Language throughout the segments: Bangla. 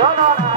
Mama,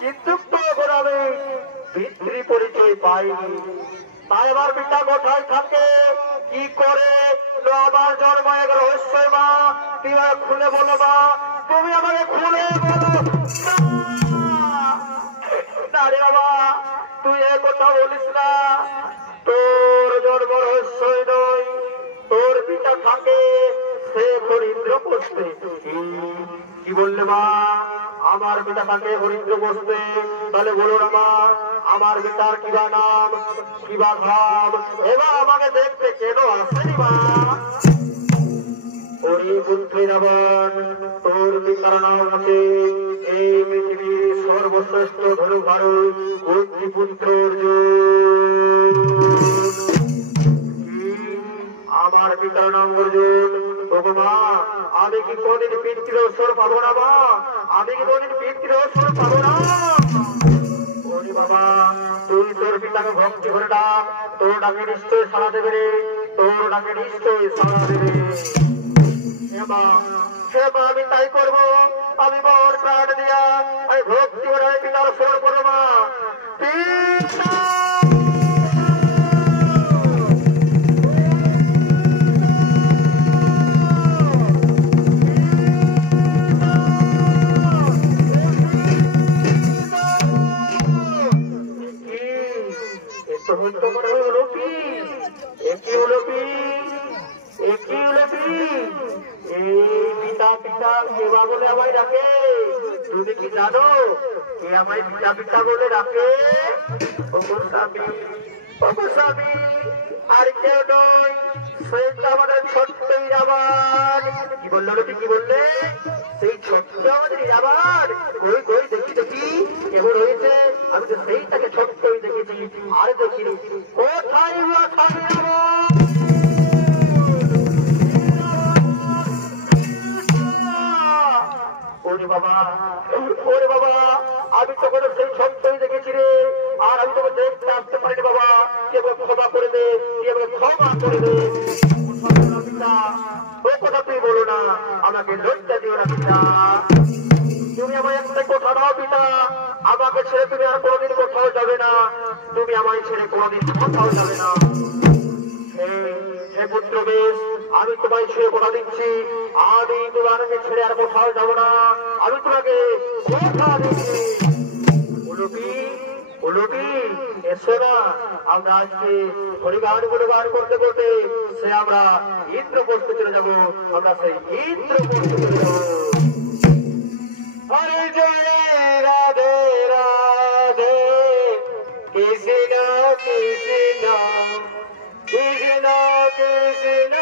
কিন্তু তখন আমি পিতৃ পরিচয় পাইনি। তাই আমার পিতা কোথায় থাকে, কি করে, আমার জন্ম এক রহস্যই মা। তুমি আমাকে খুলে বলো মা, তুমি আমাকে খুলে বলো। না রে বাবা, তুই এ কথা বলিস না। তোর জন্ম রহস্যই নয়, তোর পিতা থাকে সে হরিদ্র বসতে। কি বললে মা? আমার পিতা থাকে হরিদ্র বসতে। তাহলে বলো না মা, আমার পিতার কিবা নাম, কিবা ভাব, এবার আমাকে দেখতে কেন আসেনি মা? ওরে পুত্রী রাবণ, তোর পিতার নাম আছে এই পৃথিবীর সর্বশ্রেষ্ঠ ধনুধারী পুত্র অর্জুন। আমার পিতার নাম অর্জুন। ওগো মা, আমি কি কোনদিন পিতৃ অবসর পাবো না মা? আমি কি কোনদিন পিতৃ অবসর পাবো না? ওরে বাবা, তুই তোর পিতাকে ভক্তি করে ডাক, তোর ডাকে নিশ্চয়ই সাড়া দেবে রে, তোর ডাকে নিশ্চয়ই সাড়া দেবে। হে মা, আমি তাই করবো। আমি মন প্রাণ দিয়া আমি ভক্তি করে পিতার স্মরণ করবো মা। পিতা সেবা বলে আমায় ডাকে। তুমি কি জানো কে আমায় পিতা পিতা বলে ডাকে? স্বামী আর কেউ নয়, সেটা আমাদের ছোট্ট রাবণ। কি বললো লোকে, কি বললে? সেই ছোট্ট আমাদের রাবণ। কই কই দেখি দেখি কেমন হয়েছে। আমি তো সেইটাকে ছোট্টই দেখেছি, আর দেখিনি। কোথায় স্বামী রাবণ? ওরে বাবা, ওরে বাবা, আমি তোকে সেই ছোট্টই দেখেছি রে, আর আমি তোকে দেখতে আসতে পারিনি বাবা। কেবল ক্ষমা করে দে, কেবল ক্ষমা করে দে। ও কথা তুই বলো না, আমাকে লজ্জা দিও না পিতা। তুমি আমায় একটা কথা দাও পিতা, আমাকে ছেড়ে তুমি আর কোনোদিন কোথাও যাবে না। তুমি আমায় ছেড়ে কোনোদিন কোথাও যাবে না। হে পুত্র বেশ, আমি তোমায় ছেড়ে কথা দিচ্ছি, আমি তোমাকে ছেড়ে আর কোথাও যাবো না। আমি তোমাকে কথা দিচ্ছি। এসো না, আমরা আজকে হরিগান গুণগান করতে করতে সে আমরা ইন্দ্রপ্রস্থে চলে যাবো। আমরা সেই ইন্দ্রপ্রস্থে চলে যাবো। হরে জয় রাধে রাধে, কৃষ্ণ কৃষ্ণ কৃষ্ণ কৃষ্ণ